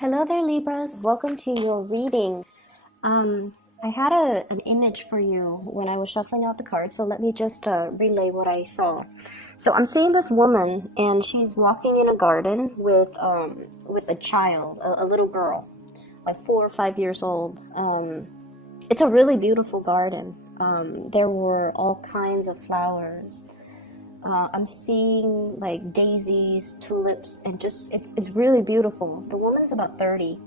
Hello there, Libras. Welcome to your reading. I had an image for you when I was shuffling out the cards, so let me just relay what I saw. So I'm seeing this woman, and she's walking in a garden with a child, a little girl, like 4 or 5 years old. It's a really beautiful garden. There were all kinds of flowers. I'm seeing like daisies, tulips, and just it's really beautiful. The woman's about 30,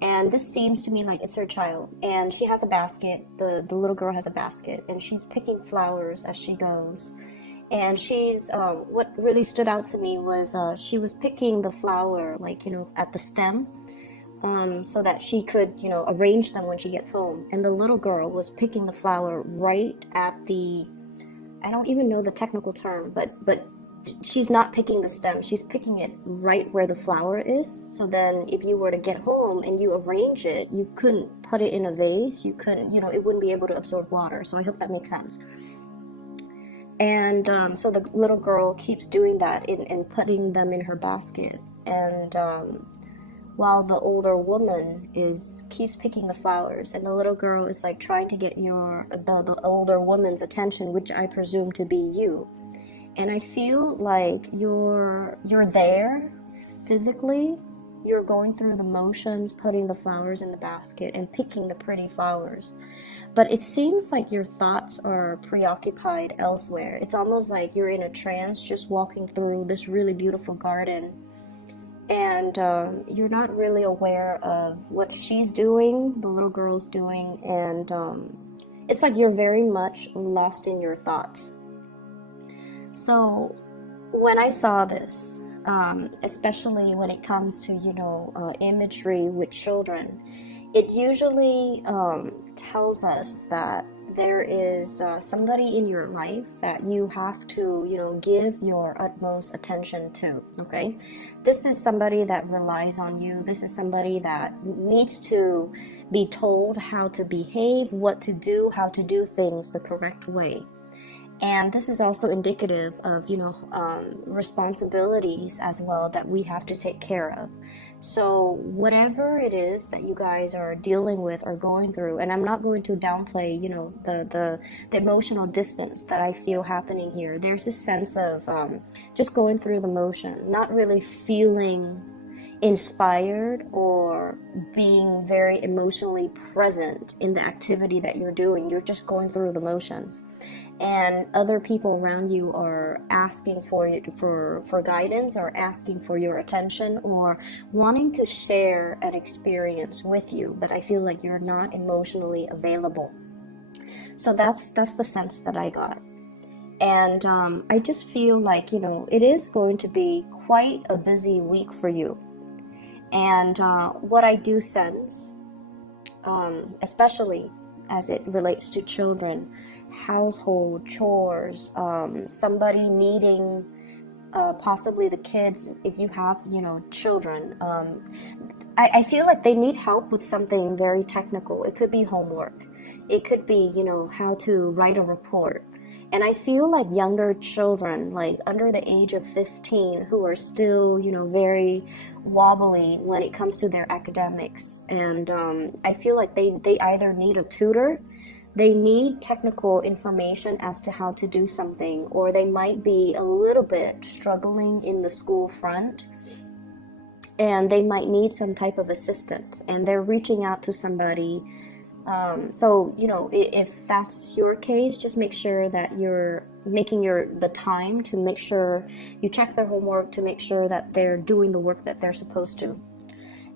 and this seems to me like it's her child. And she has a basket. The little girl has a basket, and she's picking flowers as she goes. And she's what really stood out to me was she was picking the flower like at the stem, so that she could arrange them when she gets home. And the little girl was picking the flower right at the, I don't even know the technical term, but she's not picking the stem. She's picking it right where the flower is. So then if you were to get home and you arrange it, you couldn't put it in a vase. You couldn't, it wouldn't be able to absorb water. So I hope that makes sense. And so the little girl keeps doing that and putting them in her basket. And while the older woman keeps picking the flowers, and the little girl is like trying to get the older woman's attention, which I presume to be you. And I feel like you're there physically. You're going through the motions, putting the flowers in the basket and picking the pretty flowers. But it seems like your thoughts are preoccupied elsewhere. It's almost like you're in a trance, just walking through this really beautiful garden. And you're not really aware of what she's doing, the little girl's doing, and it's like you're very much lost in your thoughts. So when I saw this, especially when it comes to imagery with children, it usually tells us that there is somebody in your life that you have to give your utmost attention to. Okay, this is somebody that relies on you. This is somebody that needs to be told how to behave, what to do, how to do things the correct way. And this is also indicative of responsibilities as well that we have to take care of. So whatever it is that you guys are dealing with or going through, and I'm not going to downplay the emotional distance that I feel happening here. There's this sense of just going through the motion, not really feeling inspired or being very emotionally present in the activity that you're doing. You're just going through the motions. And other people around you are asking for guidance, or asking for your attention, or wanting to share an experience with you, but I feel like you're not emotionally available. So that's the sense that I got. And I just feel like it is going to be quite a busy week for you. And what I do sense, especially as it relates to children, household chores, somebody needing possibly the kids, if you have children, I feel like they need help with something very technical. It could be homework, it could be how to write a report. And I feel like younger children, like under the age of 15, who are still very wobbly when it comes to their academics. And I feel like they either need a tutor, they need technical information as to how to do something, or they might be a little bit struggling in the school front, and they might need some type of assistance, and they're reaching out to somebody. So if that's your case, just make sure that you're making the time to make sure you check their homework, to make sure that they're doing the work that they're supposed to.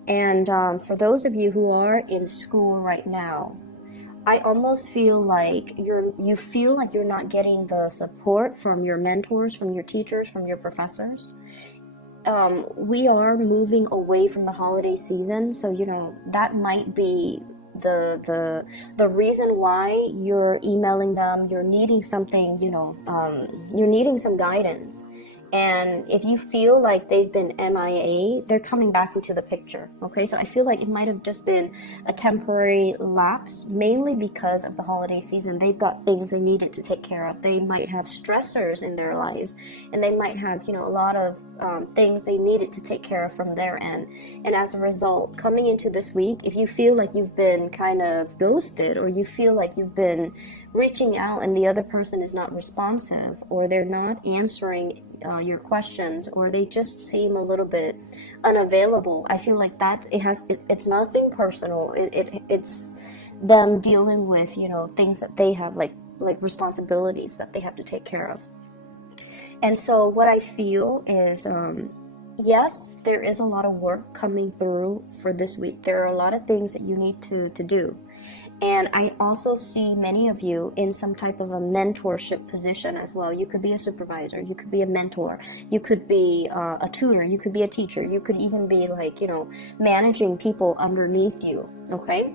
And for those of you who are in school right now, I almost feel like you feel like you're not getting the support from your mentors, from your teachers, from your professors. We are moving away from the holiday season, so that might be the reason why you're emailing them. You're needing something, you're needing some guidance. And if you feel like they've been MIA, they're coming back into the picture, okay? So I feel like it might have just been a temporary lapse, mainly because of the holiday season. They've got things they needed to take care of. They might have stressors in their lives, and they might have, a lot of things they needed to take care of from their end. And as a result, coming into this week, if you feel like you've been kind of ghosted, or you feel like you've been reaching out and the other person is not responsive, or they're not answering your questions, or they just seem a little bit unavailable, I feel like that it's nothing personal. It's them dealing with things that they have, like responsibilities that they have to take care of. And so what I feel is, yes, there is a lot of work coming through for this week. There are a lot of things that you need to do. And I also see many of you in some type of a mentorship position as well. You could be a supervisor, you could be a mentor, you could be a tutor, you could be a teacher, you could even be managing people underneath you, okay?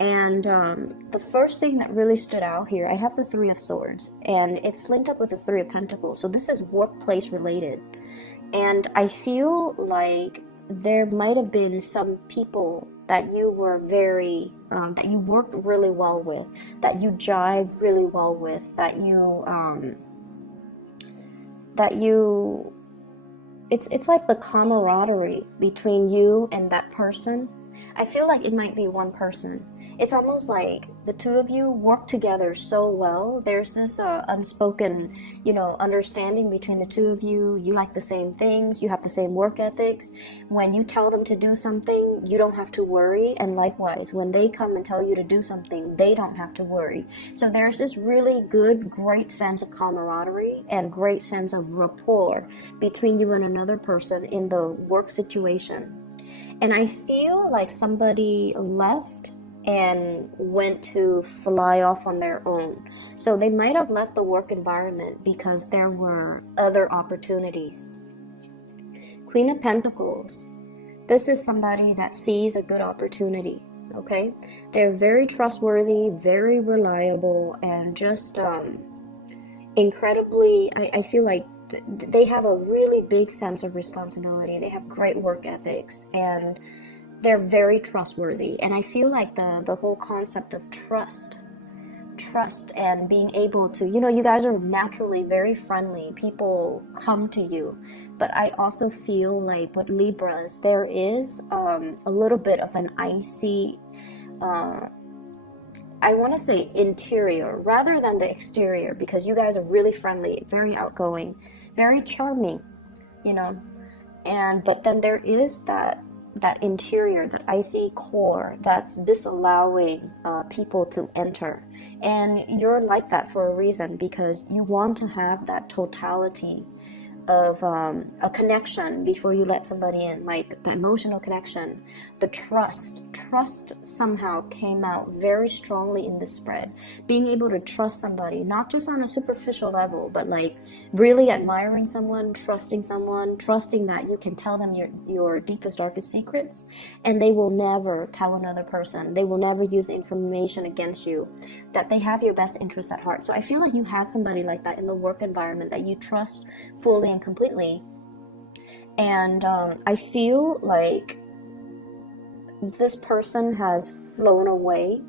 And the first thing that really stood out here, I have the Three of Swords, and it's linked up with the Three of Pentacles. So this is workplace related. And I feel like there might have been some people that you were that you worked really well with, that you jived really well with, it's like the camaraderie between you and that person. I feel like it might be one person. It's almost like the two of you work together so well. There's this unspoken, understanding between the two of you. You like the same things. You have the same work ethics. When you tell them to do something, you don't have to worry. And likewise, when they come and tell you to do something, they don't have to worry. So there's this really good, great sense of camaraderie and great sense of rapport between you and another person in the work situation. And I feel like somebody left and went to fly off on their own. So they might have left the work environment because there were other opportunities. Queen of Pentacles. This is somebody that sees a good opportunity, okay? They're very trustworthy, very reliable, and just incredibly, I feel like they have a really big sense of responsibility. They have great work ethics, and they're very trustworthy. And I feel like the whole concept of trust and being able to, you guys are naturally very friendly. People come to you. But I also feel like with Libras, there is a little bit of an icy, I want to say interior rather than the exterior, because you guys are really friendly, very outgoing, very charming, but then there is that interior, that icy core that's disallowing people to enter. And you're like that for a reason, because you want to have that totality of a connection before you let somebody in, like the emotional connection, the trust somehow came out very strongly in this spread. Being able to trust somebody, not just on a superficial level, but like really admiring someone, trusting that you can tell them your deepest, darkest secrets, and they will never tell another person. They will never use information against you, that they have your best interests at heart. So I feel like you had somebody like that in the work environment that you trust fully and completely. And I feel like this person has flown away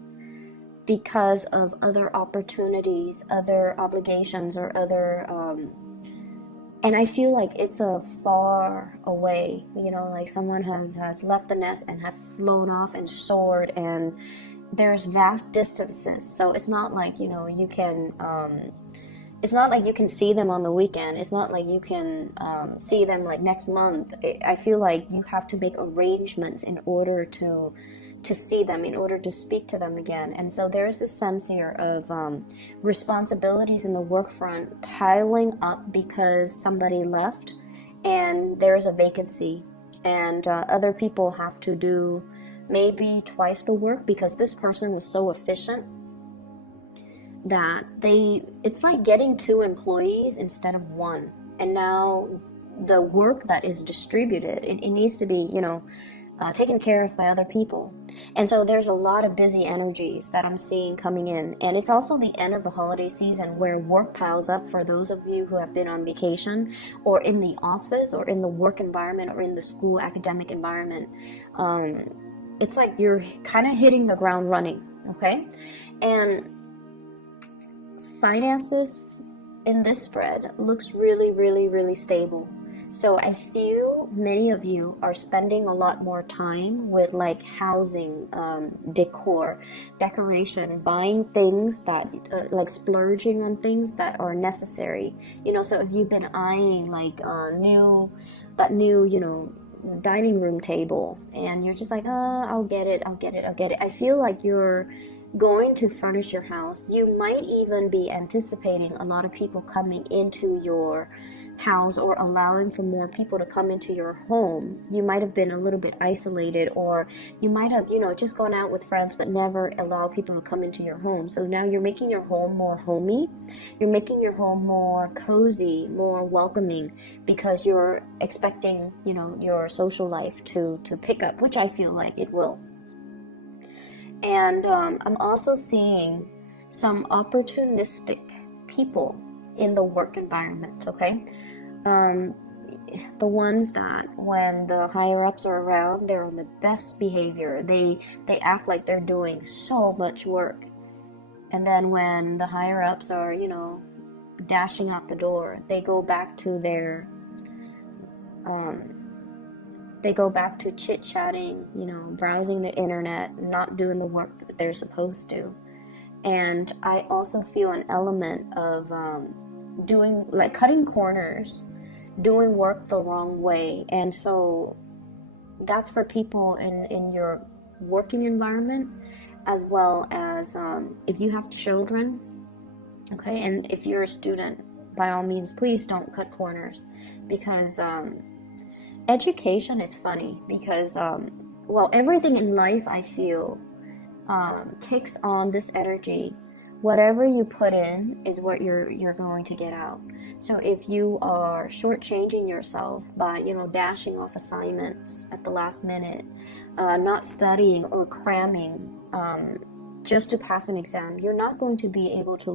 because of other opportunities, other obligations, or other and I feel like it's a far away, like someone has left the nest and have flown off and soared, and there's vast distances. So it's not like you can it's not like you can see them on the weekend. It's not like you can see them like next month. I feel like you have to make arrangements in order to see them, in order to speak to them again. And so there's this sense here of responsibilities in the work front piling up because somebody left and there's a vacancy, and other people have to do maybe twice the work because this person was so efficient that it's like getting 2 employees instead of 1. And now the work that is distributed, it needs to be taken care of by other people. And so there's a lot of busy energies that I'm seeing coming in. And it's also the end of the holiday season where work piles up for those of you who have been on vacation or in the office or in the work environment or in the school academic environment. It's like you're kind of hitting the ground running, okay? And finances in this spread looks really, really, really stable. So I feel many of you are spending a lot more time with like housing, decor, decoration, buying things that like splurging on things that are necessary. You know, so if you've been eyeing like that new, you know, dining room table and you're just like, I'll get it. I feel like you're going to furnish your house. You might even be anticipating a lot of people coming into your house or allowing for more people to come into your home. You might have been a little bit isolated, or you might have, you know, just gone out with friends but never allow people to come into your home. So now you're making your home more homey. You're making your home more cozy, more welcoming, because you're expecting, you know, your social life to pick up, which I feel like it will. And I'm also seeing some opportunistic people in the work environment, okay? The ones that when the higher ups are around, they're on the best behavior. They act like they're doing so much work. And then when the higher ups are, you know, dashing out the door, they go back to their chit-chatting, you know, browsing the internet, not doing the work that they're supposed to. And I also feel an element of doing, like, cutting corners, doing work the wrong way. And so that's for people in your working environment, as well as if you have children, okay? And if you're a student, by all means, please don't cut corners, because education is funny, because well, everything in life, I feel, takes on this energy. Whatever you put in is what you're going to get out. So if you are shortchanging yourself by, you know, dashing off assignments at the last minute, not studying or cramming just to pass an exam, you're not going to be able to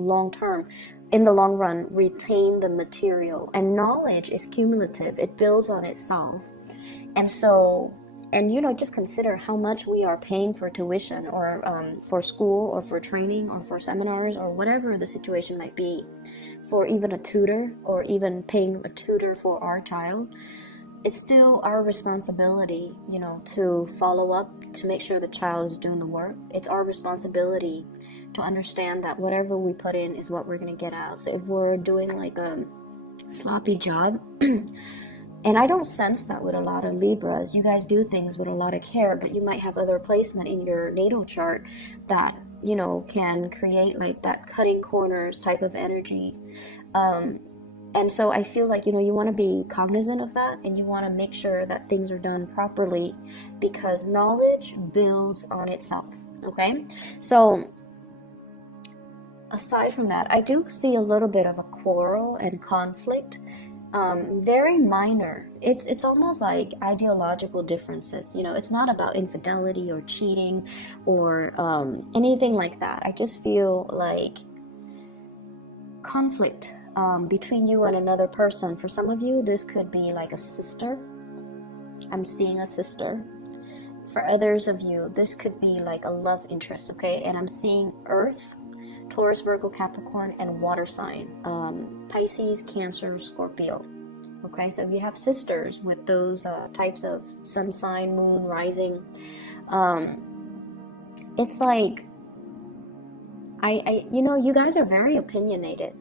in the long run, retain the material. And knowledge is cumulative. It builds on itself. And so, and you know, just consider how much we are paying for tuition, or for school, or for training, or for seminars, or whatever the situation might be, for even a tutor, or even paying a tutor for our child. It's still our responsibility, you know, to follow up, to make sure the child is doing the work. It's our responsibility to understand that whatever we put in is what we're going to get out. So if we're doing like a sloppy job, and I don't sense that with a lot of Libras, you guys do things with a lot of care, but you might have other placement in your natal chart that, you know, can create like that cutting corners type of energy. And so I feel like, you know, you want to be cognizant of that, and you want to make sure that things are done properly, because knowledge builds on itself, okay? So aside from that, I do see a little bit of a quarrel and conflict, very minor. It's almost like ideological differences. You know, it's not about infidelity or cheating or anything like that. I just feel like conflict between you and another person. For some of you, this could be like a sister. I'm seeing a sister. For others of you, this could be like a love interest, okay? And I'm seeing Earth, Taurus, Virgo, Capricorn, and water sign, Pisces, Cancer, Scorpio. Okay, so if you have sisters with those types of sun sign, moon, rising, it's like, I you know, you guys are very opinionated,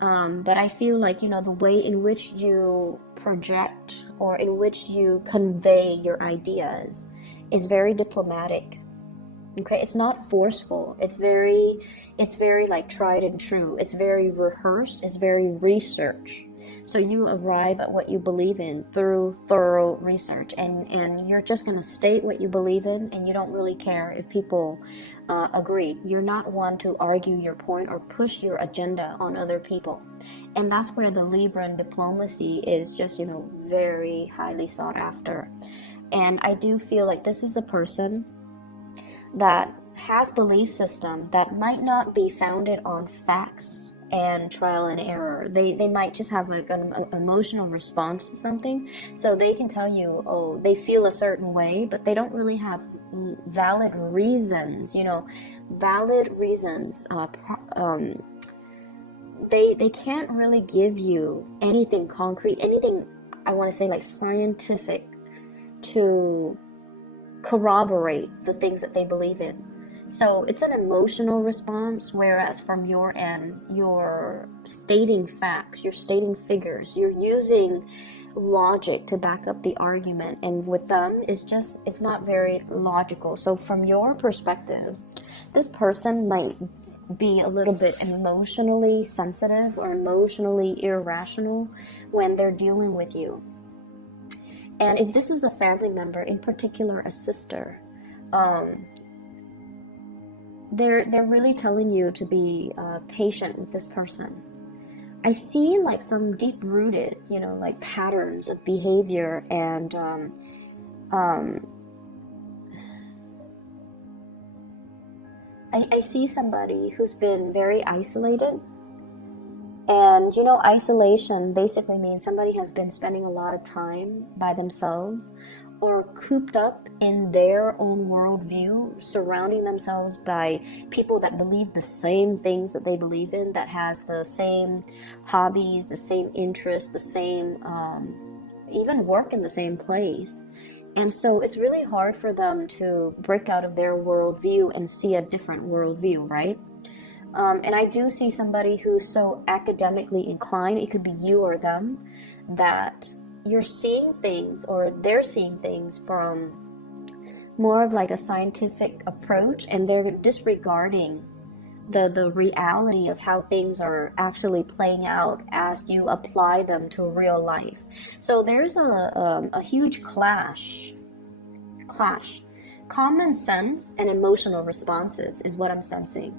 but I feel like, you know, the way in which you project or in which you convey your ideas is very diplomatic. Okay, it's not forceful. It's very like tried and true. It's very rehearsed. It's very research. So you arrive at what you believe in through thorough research, and you're just gonna state what you believe in, and you don't really care if people agree. You're not one to argue your point or push your agenda on other people, and that's where the Libran diplomacy is just, you know, very highly sought after. And I do feel like this is a person that has belief system that might not be founded on facts and trial and error. They might just have like an emotional response to something, so they can tell you, oh, they feel a certain way, but they don't really have valid reasons, valid reasons. They can't really give you anything concrete, anything, I want to say, like scientific to corroborate the things that they believe in. So it's an emotional response, whereas from your end, you're stating facts, you're stating figures, you're using logic to back up the argument, and with them, it's not very logical. So from your perspective, this person might be a little bit emotionally sensitive or emotionally irrational when they're dealing with you. And if this is a family member, in particular a sister, they're really telling you to be patient with this person. I see like some deep-rooted, like patterns of behavior, and I see somebody who's been very isolated. And isolation basically means somebody has been spending a lot of time by themselves or cooped up in their own worldview, surrounding themselves by people that believe the same things that they believe in, that has the same hobbies, the same interests, the same, even work in the same place. And so it's really hard for them to break out of their worldview and see a different worldview, right? And I do see somebody who's so academically inclined, it could be you or them, that you're seeing things, or they're seeing things from more of like a scientific approach, and they're disregarding the reality of how things are actually playing out as you apply them to real life. So there's a huge clash. Common sense and emotional responses is what I'm sensing.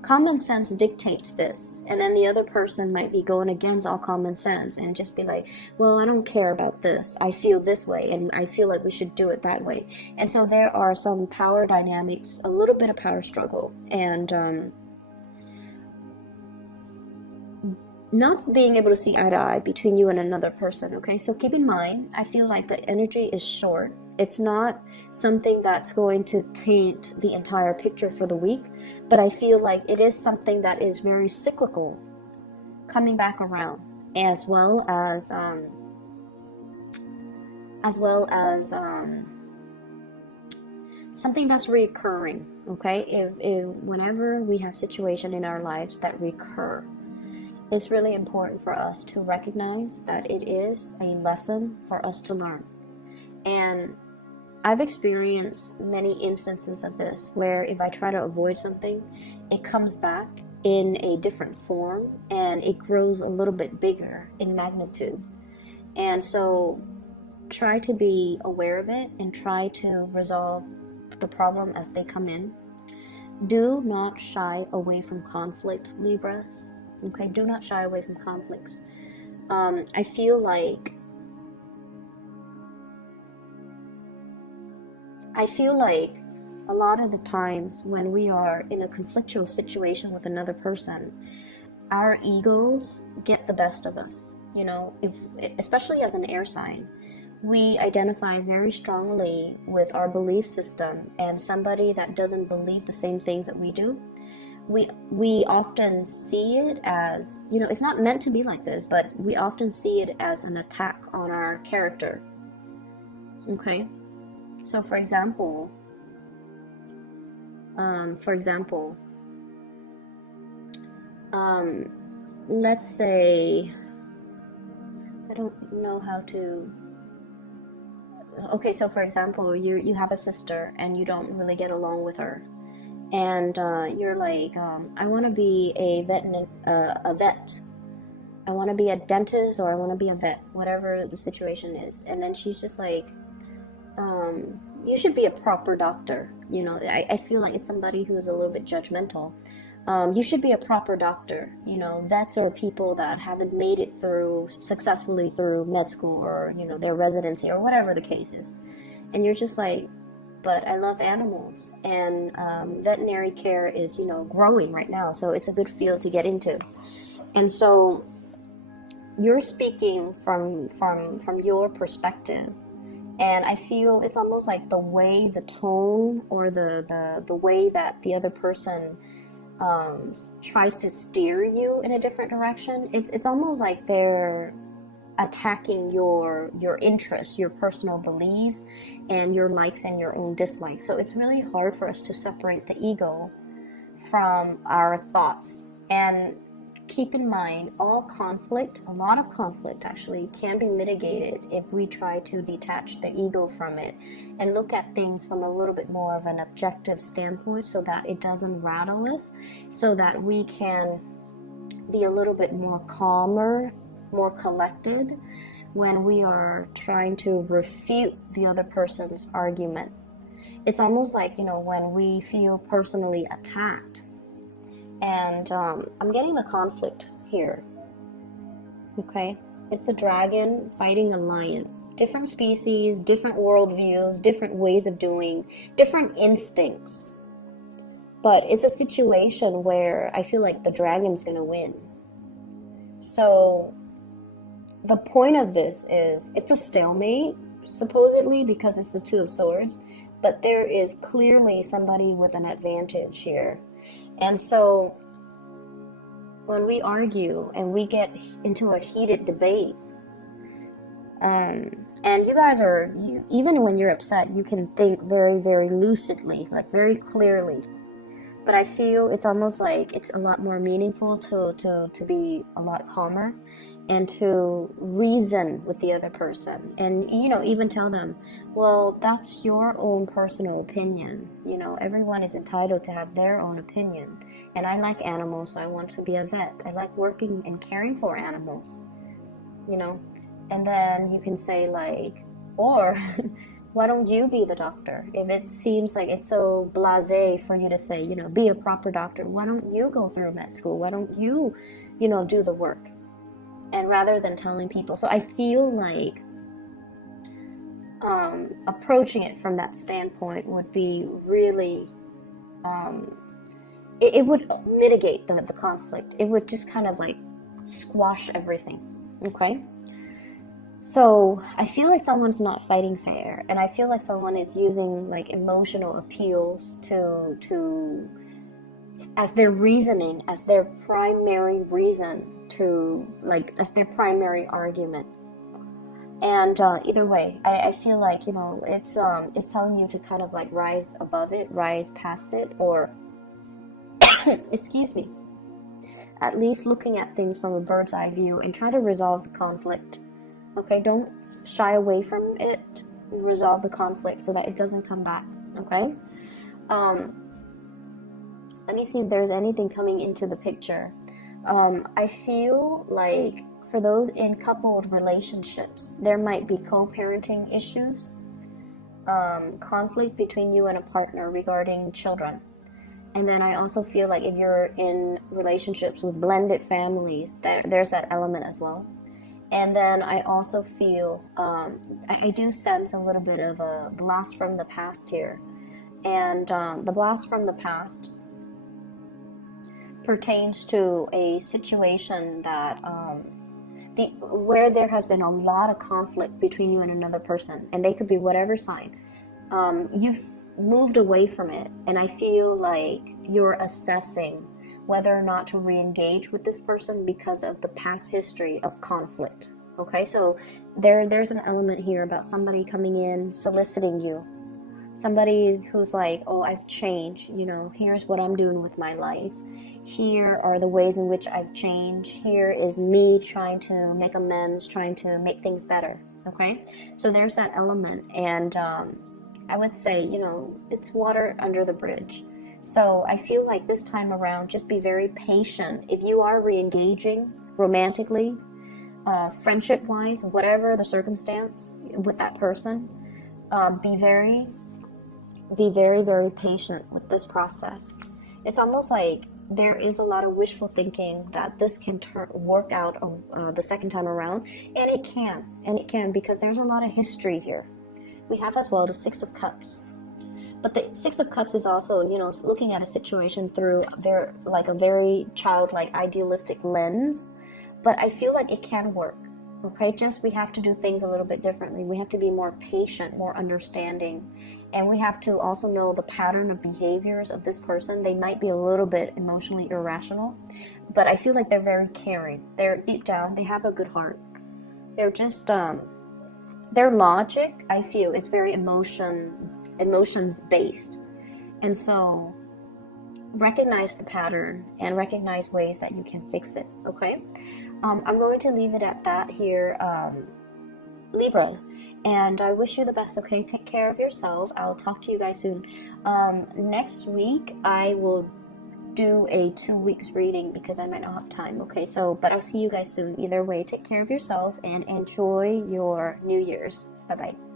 Common sense dictates this, and then the other person might be going against all common sense and just be like, well, I don't care about this, I feel this way, and I feel like we should do it that way. And so there are some power dynamics, a little bit of power struggle, and not being able to see eye to eye between you and another person. Okay, so keep in mind, I feel like the energy is short. It's not something that's going to taint the entire picture for the week, but I feel like it is something that is very cyclical, coming back around, as well as something that's recurring. Okay, if whenever we have situation in our lives that recur, it's really important for us to recognize that it is a lesson for us to learn. And I've experienced many instances of this where if I try to avoid something, it comes back in a different form and it grows a little bit bigger in magnitude. And so try to be aware of it and try to resolve the problem as they come in. Do not shy away from conflict, Libras. Okay, do not shy away from conflicts. I feel like a lot of the times when we are in a conflictual situation with another person, our egos get the best of us. Especially as an air sign, we identify very strongly with our belief system, and somebody that doesn't believe the same things that we do, we often see it as, it's not meant to be like this, but we often see it as an attack on our character. Okay, so for example, let's say, I don't know how to. Okay, so for example, you have a sister and you don't really get along with her, and you're like, I want to be a vet. I want to be a dentist, or I want to be a vet, whatever the situation is. And then she's just like, you should be a proper doctor. I feel like it's somebody who is a little bit judgmental. You should be a proper doctor. Vets are people that haven't made it successfully through med school, or their residency, or whatever the case is. And you're just like, but I love animals, and veterinary care is, growing right now, so it's a good field to get into. And so you're speaking from your perspective, and I feel it's almost like the way, the tone, or the way that the other person tries to steer you in a different direction. It's almost like they're attacking your interests, your personal beliefs, and your likes and your own dislikes. So it's really hard for us to separate the ego from our thoughts. And keep in mind, all conflict, a lot of conflict actually, can be mitigated if we try to detach the ego from it and look at things from a little bit more of an objective standpoint, so that it doesn't rattle us, so that we can be a little bit more calmer, more collected when we are trying to refute the other person's argument. It's almost like, when we feel personally attacked. And I'm getting the conflict here. Okay? It's the dragon fighting a lion. Different species, different worldviews, different ways of doing, different instincts. But it's a situation where I feel like the dragon's going to win. So the point of this is, it's a stalemate, supposedly, because it's the Two of Swords, but there is clearly somebody with an advantage here. And so when we argue and we get into a heated debate, and you guys even when you're upset, you can think very, very lucidly, like very clearly. But I feel it's almost like it's a lot more meaningful to be a lot calmer and to reason with the other person. And, even tell them, well, that's your own personal opinion. Everyone is entitled to have their own opinion. And I like animals, so I want to be a vet. I like working and caring for animals, And then you can say, like, or why don't you be the doctor? If it seems like it's so blasé for you to say, be a proper doctor, why don't you go through med school? Why don't you, do the work? And rather than telling people. So I feel like approaching it from that standpoint would be really, it would mitigate the conflict. It would just kind of like squash everything, okay? So I feel like someone's not fighting fair, and I feel like someone is using like emotional appeals to as their reasoning, as their primary reason as their primary argument. And either way, I feel like it's telling you to kind of like rise above it, rise past it, or excuse me, at least looking at things from a bird's eye view and try to resolve the conflict. Okay, don't shy away from it. Resolve the conflict so that it doesn't come back. Okay. Let me see if there's anything coming into the picture. I feel like for those in coupled relationships, there might be co-parenting issues, conflict between you and a partner regarding children. And then I also feel like if you're in relationships with blended families, there's that element as well. And then I also feel, I do sense a little bit of a blast from the past here. And the blast from the past pertains to a situation that, where there has been a lot of conflict between you and another person. And they could be whatever sign. You've moved away from it. And I feel like you're assessing whether or not to re-engage with this person because of the past history of conflict. Okay, so there's an element here about somebody coming in, soliciting you. Somebody who's like, oh, I've changed, here's what I'm doing with my life. Here are the ways in which I've changed. Here is me trying to make amends, trying to make things better. Okay, so there's that element. And I would say, it's water under the bridge. So I feel like this time around, just be very patient. If you are re-engaging romantically, friendship-wise, whatever the circumstance with that person, be very, very patient with this process. It's almost like there is a lot of wishful thinking that this can work out the second time around, and it can because there's a lot of history here. we have as well the Six of Cups. But the Six of Cups is also, you know, looking at a situation through a very childlike, idealistic lens. But I feel like it can work. Okay, just we have to do things a little bit differently. We have to be more patient, more understanding, and we have to also know the pattern of behaviors of this person. They might be a little bit emotionally irrational, but I feel like they're very caring. They're deep down, they have a good heart. They're just their logic, I feel, is very emotions based, and so recognize the pattern and recognize ways that you can fix it. Okay. I'm going to leave it at that here, Libras, and I wish you the best. Okay, take care of yourself. I'll talk to you guys soon. Next week I will do a 2 weeks reading because I might not have time. Okay, so but I'll see you guys soon. Either way, take care of yourself and enjoy your New Year's. Bye bye.